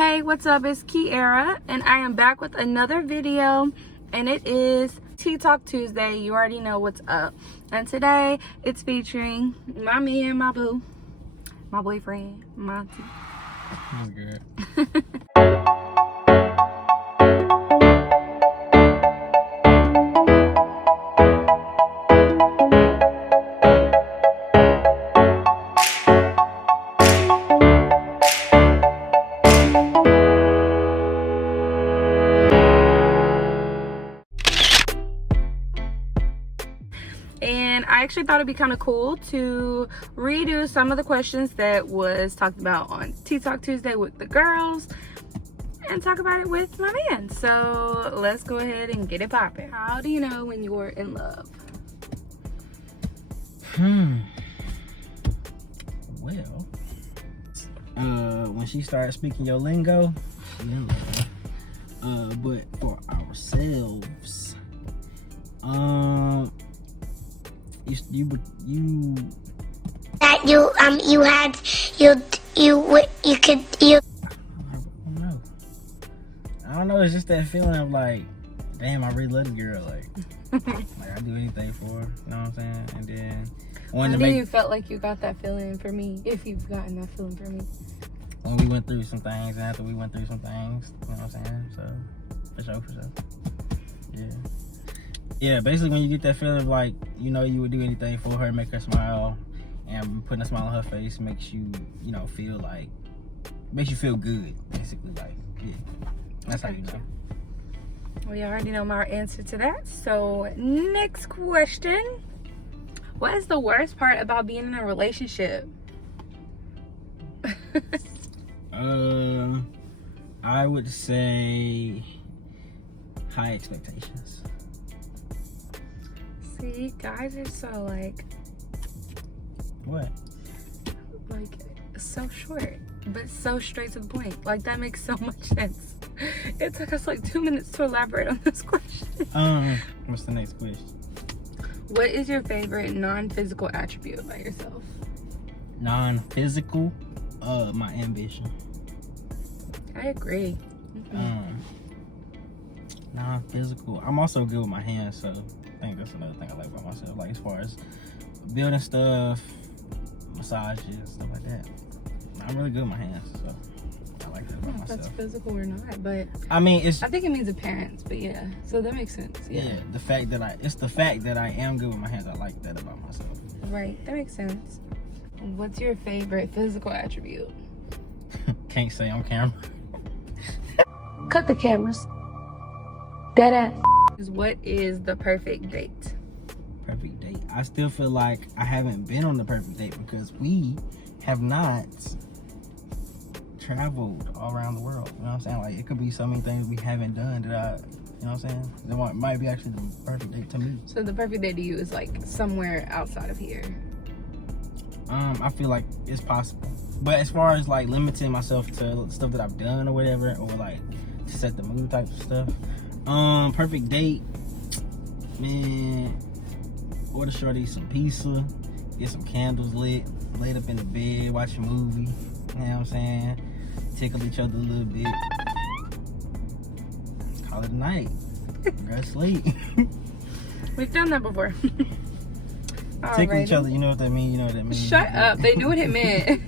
Hey, what's up? It's Kiara, and I am back with another video, and it is Tea Talk Tuesday. You already know what's up. And today, it's featuring my man, my boo, my boyfriend, Monty. That's good. And I actually thought it'd be kind of cool to redo some of the questions that was talked about on Tea Talk Tuesday with the girls and talk about it with my man. So let's go ahead and get it popping. How do you know when you're in love? Well, when she started speaking your lingo, she in love. But for ourselves, that you could. I don't know. It's just that feeling of like, damn, I really love the girl. Like I do anything for her. You know what I'm saying? And then How do you felt like you got that feeling for me? If you've gotten that feeling for me, when we went through some things, and after we went through some things, you know what I'm saying? So for sure. Yeah, basically when you get that feeling of like, you know, you would do anything for her, make her smile, and putting a smile on her face makes you, you know, feel like, makes you feel good, basically. Like, yeah, that's how you know. Well, you already know my answer to that. So next question: what is the worst part about being in a relationship? I would say high expectations. See, guys are so like so short, but so straight to the point. Like, that makes so much sense. It took us like 2 minutes to elaborate on this question. What's the next question? What is your favorite non-physical attribute about yourself? Non-physical, my ambition. I agree. Non-physical, I'm also good with my hands, so I think that's another thing I like about myself. Like, as far as building stuff, massages, stuff like that, I'm really good with my hands, so I like that about myself. If that's physical or not, but I mean, I think it means appearance, but yeah, so that makes sense. Yeah, the fact that I am good with my hands, I like that about myself. Right, that makes sense. What's your favorite physical attribute? Can't say on camera. Cut the cameras. Dead ass. What is the perfect date? Perfect date. I still feel like I haven't been on the perfect date because we have not traveled all around the world. You know what I'm saying? Like, it could be so many things we haven't done that you know what I'm saying? That might be actually the perfect date to me. So the perfect date to you is like somewhere outside of here. I feel like it's possible. But as far as like limiting myself to stuff that I've done or whatever, or like to set the mood type of stuff, perfect date, man, order shorty some pizza, get some candles lit, laid up in the bed, watch a movie, you know what I'm saying, tickle each other a little bit, let's call it a night, go to sleep. We've done that before. Tickle each other, you know what that means, Shut up, they knew what it meant.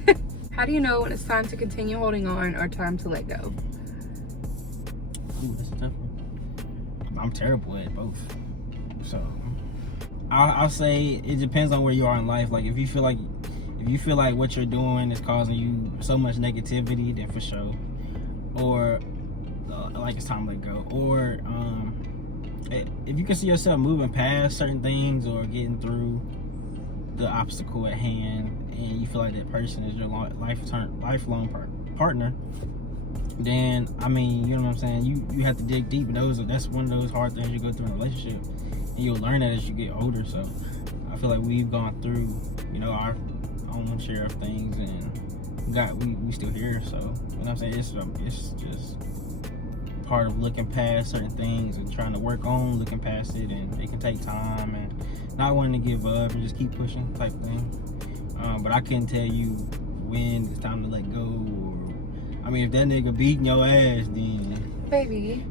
How do you know when it's time to continue holding on or time to let go? Ooh, that's a tough one. I'm terrible at both. So I'll say it depends on where you are in life. Like, if you feel like what you're doing is causing you so much negativity, then for sure. Or like, it's time to let go. Or if you can see yourself moving past certain things or getting through the obstacle at hand, and you feel like that person is your lifelong partner, then, I mean, you know what I'm saying, you have to dig deep, and that's one of those hard things you go through in a relationship, and you'll learn that as you get older. So I feel like we've gone through, you know, our own share of things, and we still here. So, you know what I'm saying, it's just part of looking past certain things and trying to work on looking past it, and it can take time, and not wanting to give up and just keep pushing type thing. But I couldn't tell you when it's time to let go, or I mean, if that nigga beating your ass, then Baby,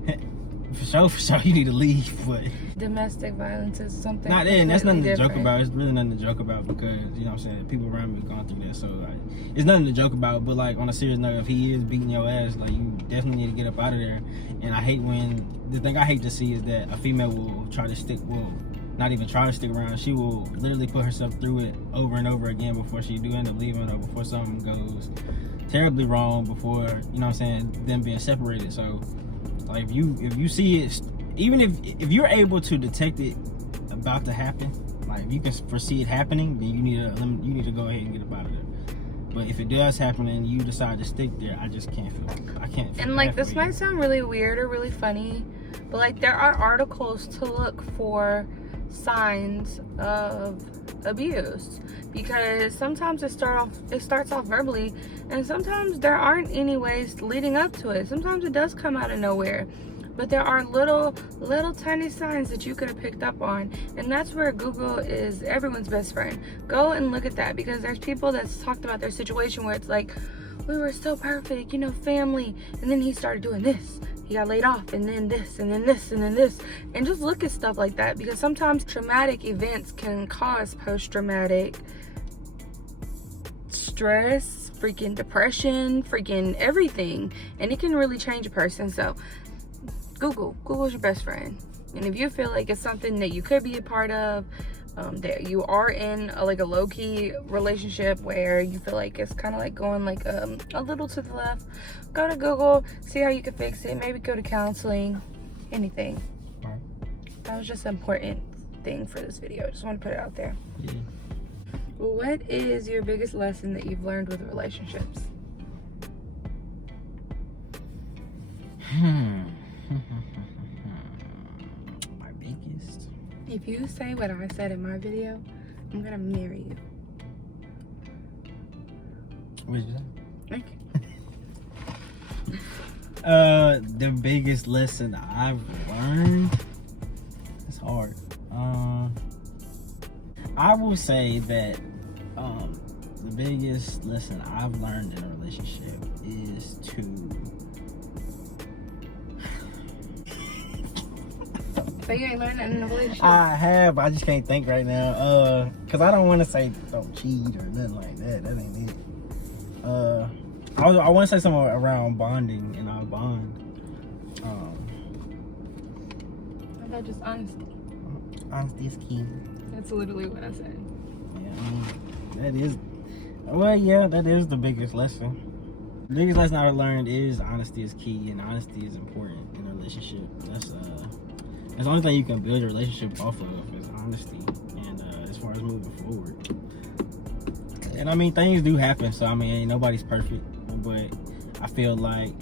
for sure, you need to leave. But domestic violence is something. not that, and that's nothing to joke different. about. It's really nothing to joke about because, you know what I'm saying, people around me going through that. So, it's nothing to joke about. But, like, on a serious note, if he is beating your ass, like, you definitely need to get up out of there. And the thing I hate to see is that a female will not even try to stick around. She will literally put herself through it over and over again before she do end up leaving, or before something goes terribly wrong, before, you know what I'm saying, them being separated. So, like, if you see it, even if you're able to detect it about to happen, like if you can foresee it happening, then you need to go ahead and get up out of there. But if it does happen and you decide to stick there, I just can't feel. And like, this might sound really weird or really funny, but like, there are articles to look for signs of abuse, because sometimes it starts off verbally, and sometimes there aren't any ways leading up to it. Sometimes it does come out of nowhere, but there are little tiny signs that you could have picked up on, and that's where Google is everyone's best friend. Go and look at that, because there's people that's talked about their situation where it's like, we were so perfect, you know, family, and then he started doing this, he got laid off, and then this, and then this, and then this. And just look at stuff like that, because sometimes traumatic events can cause post-traumatic stress, freaking depression, freaking everything, and it can really change a person. So Google's your best friend. And if you feel like it's something that you could be a part of, that you are in a low-key relationship where you feel like it's kind of like going like a little to the left, go to Google, see how you can fix it, maybe go to counseling, anything. Right. That was just an important thing for this video. I just want to put it out there. Yeah. What is your biggest lesson that you've learned with relationships? My biggest. If you say what I said in my video, I'm gonna marry you. What did you say? Thank you. The biggest lesson I've learned. It's hard. I will say that the biggest lesson I've learned in a relationship is to So you ain't learned that in a relationship? I have, I just can't think right now. Cause I don't want to say don't cheat or nothing like that. That ain't it. I want to say something around bonding and our bond. How about just honesty? Honesty is key. That's literally what I said. Yeah, that is the biggest lesson. The biggest lesson I learned is honesty is key, and honesty is important in a relationship. That's the only thing you can build your relationship off of is honesty, and as far as moving forward. And I mean, things do happen, so I mean, ain't nobody's perfect, but I feel like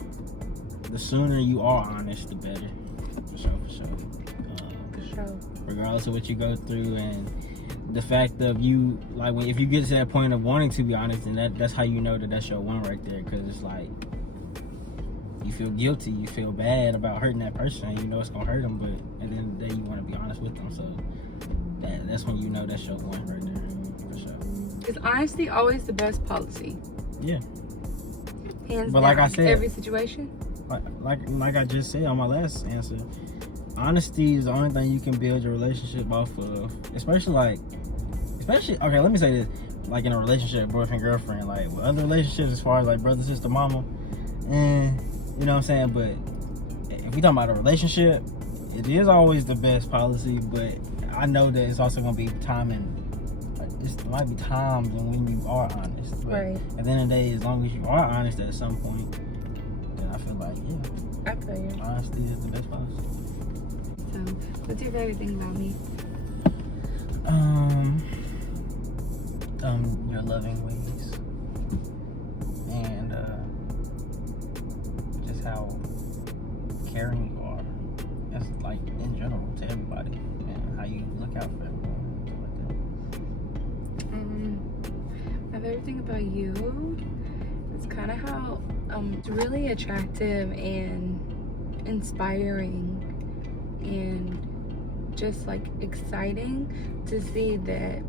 the sooner you are honest, the better. For sure. For sure. Regardless of what you go through, and the fact of you, like, if you get to that point of wanting to be honest, and that's how you know that that's your one right there, because it's like you feel guilty, you feel bad about hurting that person, you know it's gonna hurt them, but at the end of the day you want to be honest with them, so that's when you know that's your one right there, for sure. Is honesty always the best policy? Yeah. Hands But down, like I said, every situation? Like I just said on my last answer, honesty is the only thing you can build your relationship off of, especially okay, let me say this, like in a relationship, boyfriend, girlfriend, like with other relationships as far as like brother, sister, mama, and you know what I'm saying, but if we talking about a relationship, it is always the best policy, but I know that it's also gonna be timing. It might be times when you are honest, Right. At the end of the day, as long as you are honest at some point, then I feel like, yeah, I feel you. honesty is the best policy. So, what's your favorite thing about me? Your loving ways, and just how caring you are, as like in general to everybody, and how you look out for everyone, like that. My favorite thing about you is kind of how it's really attractive and inspiring and just like exciting to see that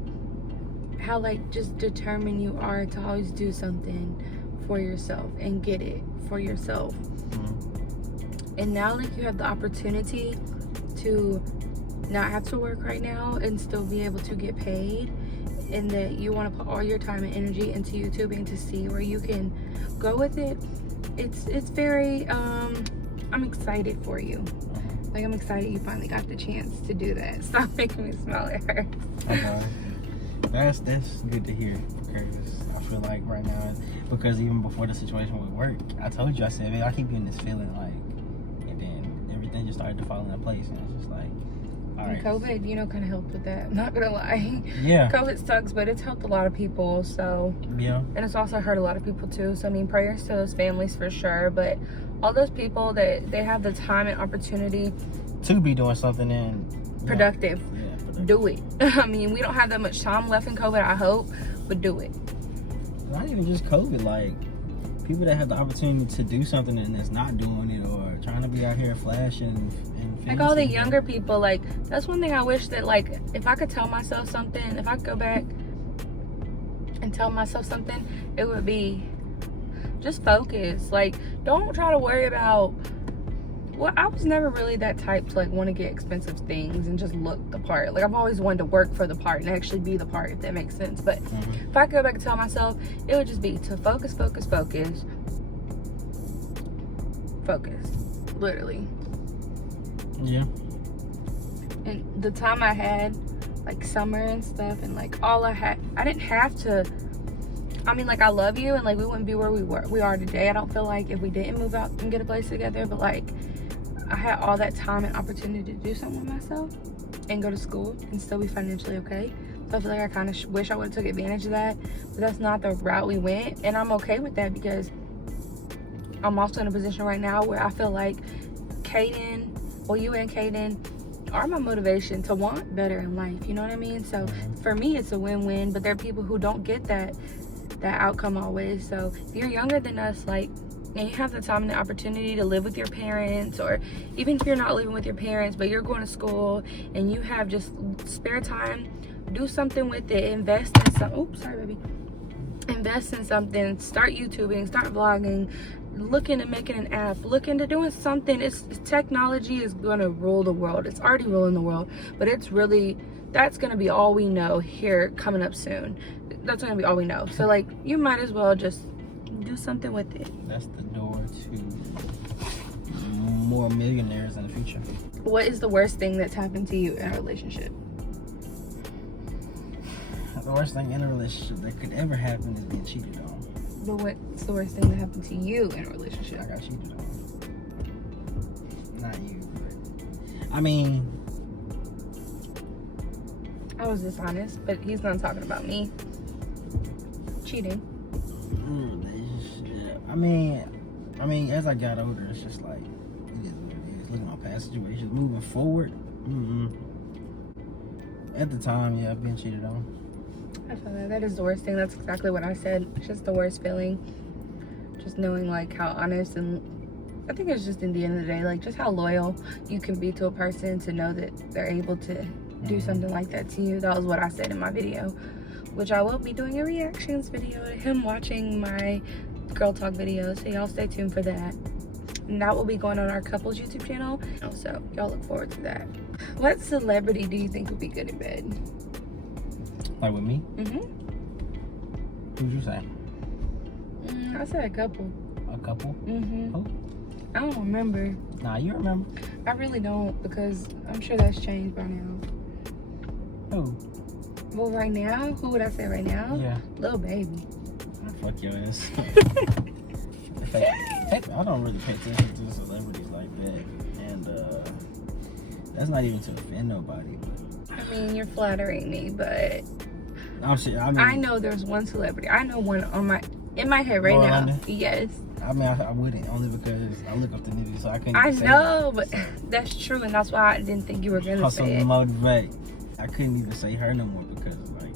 how like just determined you are to always do something for yourself and get it for yourself. And now, like, you have the opportunity to not have to work right now and still be able to get paid, and that you want to put all your time and energy into YouTubing to see where you can go with it. It's very I'm excited for you. Like, I'm excited you finally got the chance to do that. Stop making me smile, it hurts. Okay. That's good to hear, because I feel like right now, because even before the situation with work, I told you, I said, man, I keep getting this feeling like, and then everything just started to fall into place, and it's just like, all right. And COVID, you know, kind of helped with that. I'm not gonna lie. Yeah. COVID sucks, but it's helped a lot of people. So yeah. And it's also hurt a lot of people too. So I mean, prayers to those families for sure. But all those people that they have the time and opportunity to be doing something and productive. Yeah, productive. Do it. I mean, we don't have that much time left in COVID, I hope, but do it. Not even just COVID, like people that have the opportunity to do something and that's not doing it, or trying to be out here flashing and like all the younger people. Like, that's one thing I wish that, like, if I could tell myself something, if I could go back and tell myself something, it would be just focus. Like, don't try to worry about, well, I was never really that type to, like, want to get expensive things and just look the part. Like, I've always wanted to work for the part and actually be the part, if that makes sense. But if I could go back and tell myself, it would just be to focus, literally. Yeah. And the time I had, like, summer and stuff, and like all I didn't have to, I mean, like, I love you, and like we wouldn't be where we are today. I don't feel like if we didn't move out and get a place together, but like I had all that time and opportunity to do something with myself and go to school and still be financially okay. So I feel like I kind of wish I would have took advantage of that, but that's not the route we went, and I'm okay with that, because I'm also in a position right now where I feel like you and Kaden are my motivation to want better in life, you know what I mean? So for me, it's a win-win, but there are people who don't get that outcome always. So if you're younger than us, like, and you have the time and the opportunity to live with your parents, or even if you're not living with your parents but you're going to school and you have just spare time, do something with it. Invest in something. Start YouTubing, start vlogging, look into making an app, look into doing something. Technology is gonna rule the world. It's already ruling the world, but that's gonna be all we know here coming up soon. That's gonna be all we know. So like, you might as well just do something with it. That's the door to more millionaires in the future. What is the worst thing that's happened to you in a relationship? The worst thing in a relationship that could ever happen is being cheated on. But what's the worst thing that happened to you in a relationship? I got cheated on. Not you, but I mean, I was dishonest, but he's not talking about me. Cheating. I mean, as I got older, it's just like, it is what it is. Looking at my past situations, moving forward. At the time, yeah, I've been cheated on. I feel that is the worst thing. That's exactly what I said. It's just the worst feeling. Just knowing, like, how honest, and I think it's just in the end of the day, like, just how loyal you can be to a person to know that they're able to do something like that to you. That was what I said in my video, which I will be doing a reactions video to him watching my girl talk video. So y'all stay tuned for that. And that will be going on our couples YouTube channel. So y'all look forward to that. What celebrity do you think would be good in bed? Like with me? Who'd you say? I said a couple. A couple? Who? I don't remember. Nah, you remember. I really don't, because I'm sure that's changed by now. Who? Well, right now, who would I say right now? Yeah. Lil Baby. Fuck your ass. I don't really pay attention to celebrities like that, and that's not even to offend nobody. But I mean, you're flattering me, but I know there's one celebrity. I know one in my head right now. London? Yes. I mean, I wouldn't, only because I look up to niggas, so I couldn't. I know, but that's true, and that's why I didn't think you were gonna say it. Motivate. I couldn't even say her no more because, like,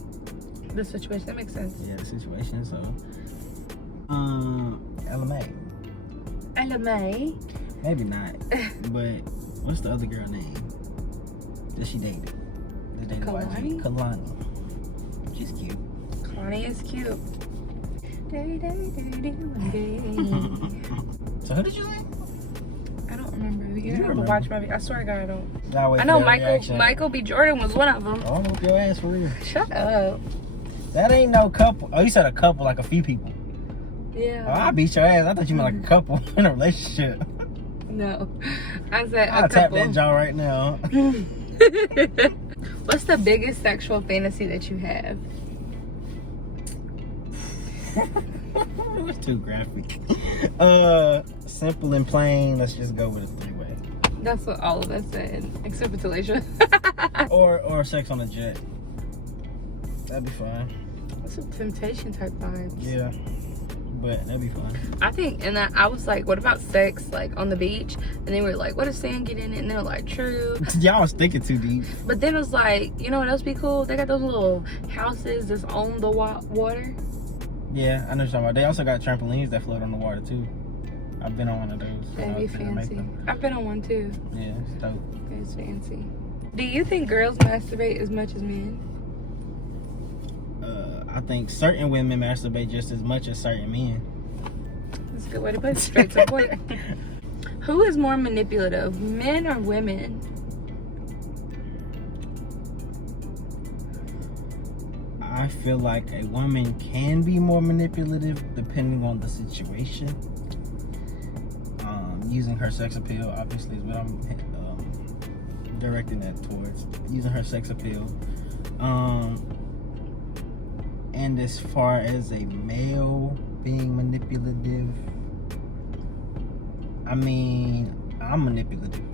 the situation. That makes sense. Yeah, the situation. So, LMA. LMA. Maybe not. But what's the other girl name that she dated? That dated Kalani? Kalani. She's cute. Kalani is cute. So who did you say? I don't remember. You have to remember. watch my video. I swear to God, I don't. Gotta wait I for know that reaction. Michael B. Jordan was one of them. Oh, whoop your ass for real. Shut up. That ain't no couple. Oh, you said a couple, like a few people. Yeah. Oh, I beat your ass. I thought you meant like a couple in a relationship. No. I said I'll a tap couple. that jaw right now. What's the biggest sexual fantasy that you have? It's too graphic. Simple and plain. Let's just go with a 3-way. That's what all of us said, except for Talisha. Or sex on a jet. That'd be fine. What's some temptation type vibes? Yeah, but that'd be fun. I think, and I was like, what about sex, like on the beach? And they were like, what if sand get in it? And they were like, true. Y'all was thinking too deep. But then it was like, you know what else be cool? They got those little houses that's on the water. Yeah, I know what you're talking about. They also got trampolines that float on the water too. I've been on one of those. That'd be fancy. I've been on one too. Yeah, it's dope. It's fancy. Do you think girls masturbate as much as men? I think certain women masturbate just as much as certain men. That's a good way to put it. Straight to the point. Who is more manipulative, men or women? I feel like a woman can be more manipulative depending on the situation. Using her sex appeal, obviously, is what I'm directing that towards. Using her sex appeal. And as far as a male being manipulative, I mean, I'm manipulative.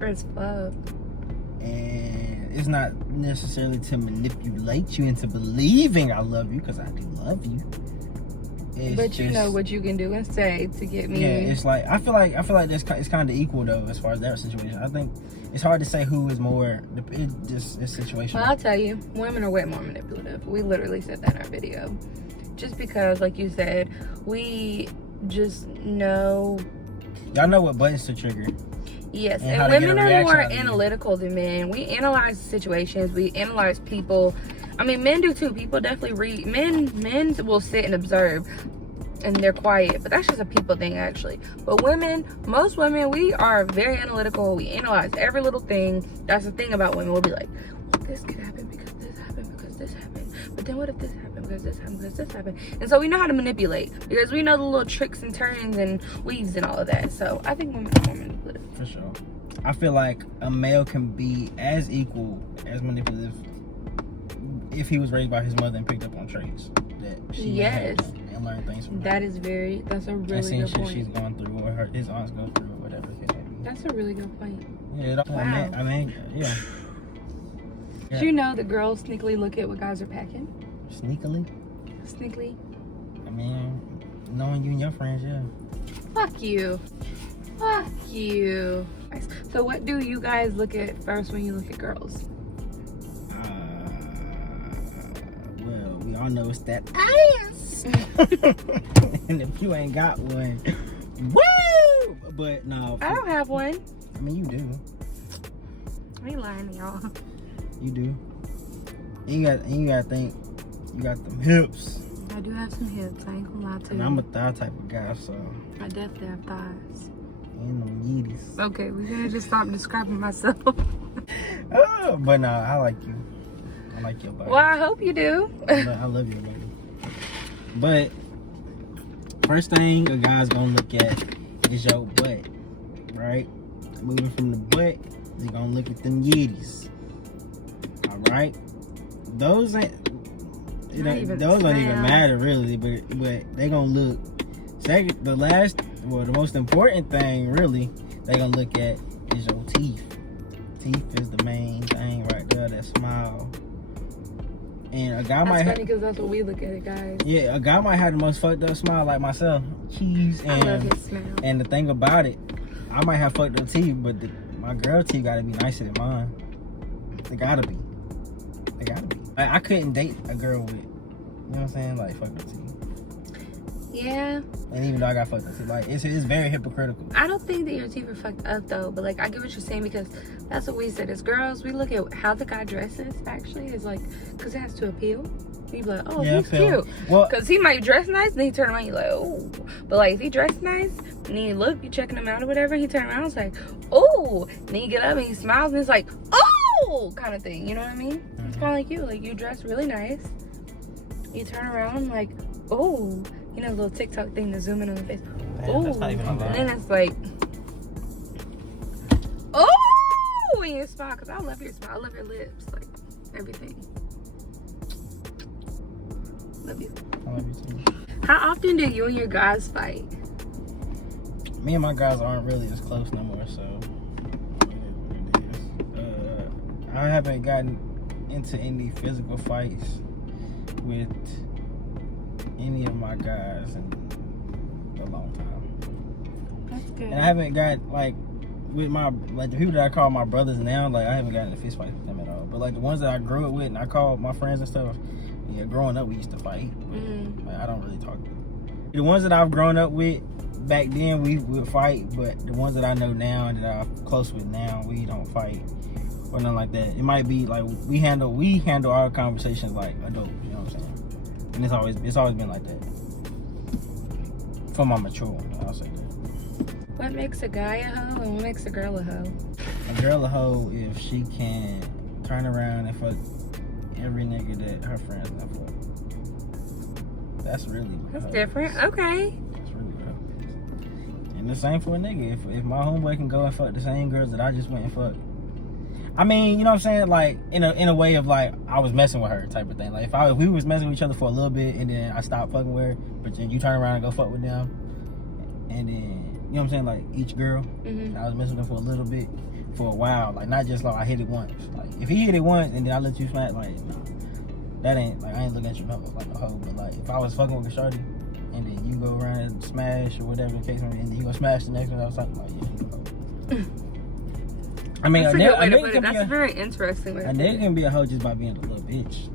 As fuck. And it's not necessarily to manipulate you into believing I love you, because I do love you. But you know what you can do and say to get me. Yeah, it's like I feel like it's kind of equal though as far as that situation. I think it's hard to say who is more. It's situational. Well, I'll tell you, women are way more manipulative. We literally said that in our video. Just because, like you said, we just know. Y'all know what buttons to trigger. Yes, And and how to get women a are reaction more out of you. analytical than men. We analyze situations. We analyze people. I mean, men do too. People definitely read. Men will sit and observe, and they're quiet. But that's just a people thing, actually. But women, most women, we are very analytical. We analyze every little thing. That's the thing about women. We'll be like, well, this could happen because this happened because this happened. But then what if this happened because this happened because this happened? And so we know how to manipulate because we know the little tricks and turns and weaves and all of that. So I think women are more manipulative. For sure. I feel like a male can be as equal as manipulative if he was raised by his mother and picked up on traits that she Yes. had and learned things from her. That's a really And good seen shit point. she's gone through or his aunts go through or whatever. That's a really good point. Yeah, Wow. I mean, yeah. Did you know the girls sneakily look at what guys are packing? Sneakily? Sneakily? I mean, knowing you and your friends, yeah. Fuck you. Fuck you. So what do you guys look at first when you look at girls? Well, we all know it's that ass. And if you ain't got one, woo! But no. I don't have one. I mean, you do. I ain't lying to y'all. You do. And you gotta think, you got them hips. I do have some hips. I ain't gonna lie to And you. I'm a thigh type of guy, so. I definitely have thighs. And them yeeties. Okay, we're gonna just stop describing myself. Oh, but no, I like you. I like your body. Well, I hope you do. I love your body. But first thing a guy's gonna look at is your butt, right? Moving from the butt, he's gonna look at them yeeties. All right, those don't even matter really, but they gonna look. Second, the most important thing really they gonna look at is your teeth. Teeth is the main thing right there. That smile. And a guy That's might funny because that's what we look at, guys. Yeah, a guy might have the most fucked up smile like myself. Cheese I love and his smile. and the thing about it, I might have fucked up teeth, but my girl teeth gotta be nicer than mine. They gotta be. They gotta be. I couldn't date a girl with, you know what I'm saying, like fucked up teeth. Yeah. And even though I got fucked up teeth, like it's very hypocritical. I don't think that your teeth are fucked up though, but like I get what you're saying because that's what we said as girls. We look at how the guy dresses actually is like, because it has to appeal. You be like, oh, Yeah, he's cute. Well, Because he might dress nice, and then he turn around, you like, oh. But like, if he dressed nice, and then you look, you checking him out or whatever, he turn around, it's like, oh. And then you get up and he smiles, and it's like, oh, kind of thing. You know what I mean? It's kind of like you. Like, you dress really nice. You turn around, like, oh. You know, the little TikTok thing to zoom in on the face. Oh. that's not even a lie. And then it's like, oh, when you smile, because I love your smile. I love your lips. Like, everything. Love you. I love you too. How often do you and your guys fight? Me and my guys aren't really as close no more, so I haven't gotten into any physical fights with any of my guys in a long time. That's good. And I haven't got with my the people that I call my brothers now, I haven't gotten in a fist fight with them at all. But the ones that I grew up with and I call my friends and stuff, yeah, growing up we used to fight. But, I don't really talk to them. The ones that I've grown up with back then we would fight, but the ones that I know now and that I'm close with now, we don't fight or nothing like that. It might be we handle our conversations like adults, you know what I'm saying? And it's always been like that. For my mature, I'll say that. What makes a guy a hoe and what makes a girl a hoe? A girl a hoe if she can turn around and fuck every nigga that her friends know fuck. That's really what That's hoe different. is. Okay. That's really what hoe is. And the same for a nigga. If my homeboy can go and fuck the same girls that I just went and fucked. I mean, you know what I'm saying? In a way of I was messing with her type of thing. If we was messing with each other for a little bit and then I stopped fucking with her, but then you turn around and go fuck with them, and then you know what I'm saying? Each girl, I was messing with her for a little bit, for a while. Not just I hit it once. If he hit it once and then I let you smack, nah, that ain't I ain't looking at you like a hoe. But if I was fucking with a shorty and then you go around and smash or whatever the case may be, and then you go smash the next one, I was like, yeah, you a hoe. I mean, That's a a good way to nigga put can it. be That's a very interesting way to a put nigga it. can be a hoe just by being a little bitch.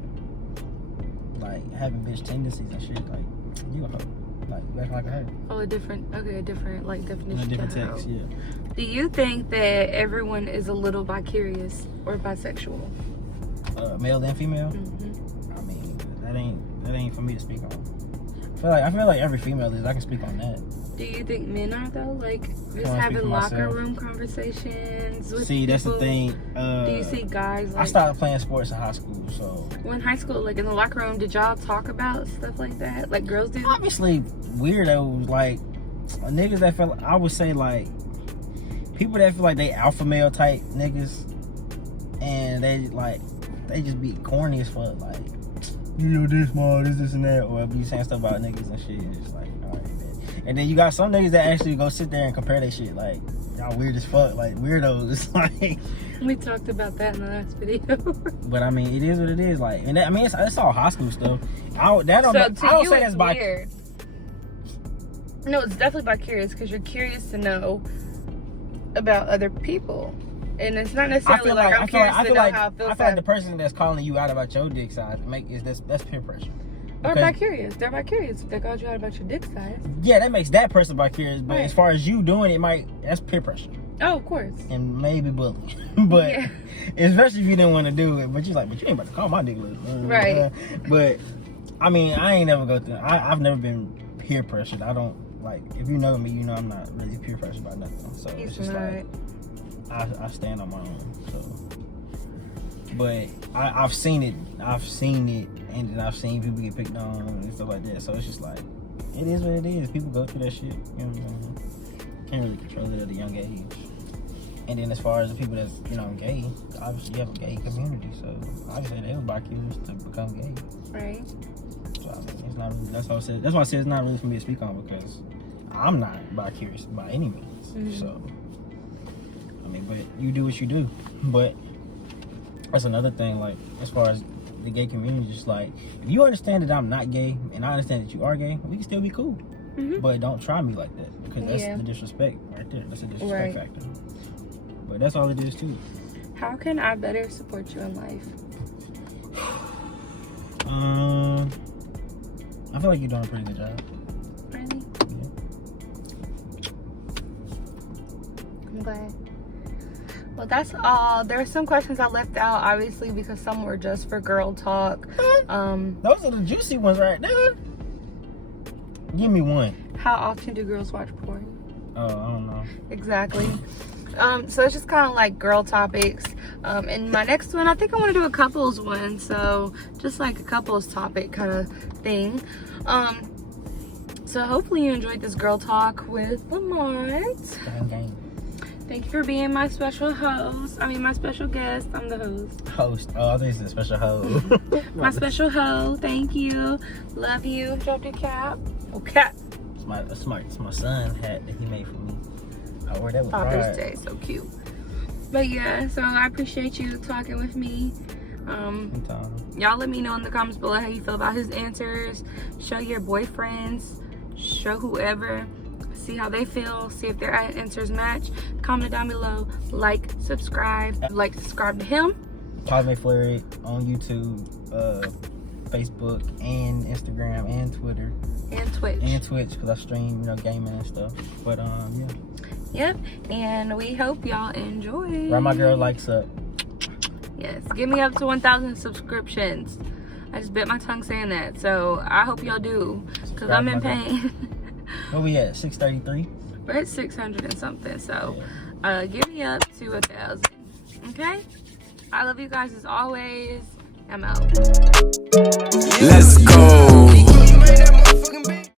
Having bitch tendencies and shit. You a hoe. You acting like a hoe. Oh, a different definition. In a different to hoe. text, yeah. Do you think that everyone is a little vicarious or bisexual? Male and female? Mm-hmm. I mean, that ain't for me to speak on. I feel like every female is. I can speak on that. Do you think men are though? Just speak having for locker myself. room conversations with See, that's the people? thing. Do you see guys I started playing sports in high school, so. Well, in high school, in the locker room, did y'all talk about stuff like that? Like girls do? Obviously, weirdos, niggas that feel, I would say, people that feel like they alpha male type niggas, and they just be corny as fuck, this and that, or be saying stuff about niggas and shit, and it's alright, man. And then you got some niggas that actually go sit there and compare their shit, y'all weird as fuck, weirdos, We talked about that in the last video. But I mean, it is what it is, and that, I mean, it's all high school stuff. I don't say that's weird. No, it's definitely vicarious because you're curious to know about other people, and it's not necessarily I'm curious to know how it feels. I feel like the person that's calling you out about your dick size that's peer pressure. Or vicarious. They're vicarious if they called you out about your dick size. Yeah, that makes that person vicarious. But right. As far as you doing it, that's peer pressure. Oh, of course. And maybe bullying. But yeah. Especially if you didn't want to do it. But you're but you ain't about to call my dick little. Right. But I mean, I ain't never go through. I've never been peer pressured. I don't if you know me, you know I'm not really peer pressured by nothing. So it's just I stand on my own. So. But I've seen it, and then I've seen people get picked on and stuff like that. So it's just it is what it is. People go through that shit. You know what I'm saying? Can't really control it at a young age. And then as far as the people that's gay, obviously you have a gay community. So obviously they was vicarious to become gay. Right. So I mean, it's not. That's why I said. That's why I said it's not really for me to speak on because I'm not vicarious by any means. Mm-hmm. So I mean, but you do what you do. But that's another thing, as far as the gay community, just if you understand that I'm not gay and I understand that you are gay, we can still be cool. Mm-hmm. But don't try me like that because that's the disrespect right there. That's a disrespect factor. But that's all it is too. How can I better support you in life? I feel like you're doing a pretty good job. Really? Yeah. I'm glad. Well, that's all. There are some questions I left out, obviously, because some were just for girl talk. Those are the juicy ones right there. Give me one. How often do girls watch porn? Oh, I don't know. Exactly. So it's just kind of like girl topics. And my next one, I think I want to do a couples one. So just like a couples topic kind of thing. So hopefully you enjoyed this girl talk with Lamont. Gang. Thank you for being my special host. I mean, my special guest. I'm the host. Host. Oh, I think it's a special hoe. My special hoe. Thank you. Love you. Drop your cap. Oh, cap. It's my son hat that he made for me. I wore that with Father's pride. Day. So cute. But yeah, so I appreciate you talking with me. Y'all let me know in the comments below how you feel about his answers. Show your boyfriends. Show whoever. See how they feel. See if their answers match. Comment down below. Like, subscribe. Like, subscribe to him. PapaMcflurry on YouTube, Facebook, and Instagram, and Twitter. And Twitch. And Twitch, because I stream, gaming and stuff. But, yeah. Yep. And we hope y'all enjoy. Right, my girl likes up. Yes. Give me up to 1,000 subscriptions. I just bit my tongue saying that. So, I hope y'all do. Because I'm in pain. Where we at? 633? We're at 600 and something. So, give me up to 1,000. Okay? I love you guys as always. I'm out. Let's go.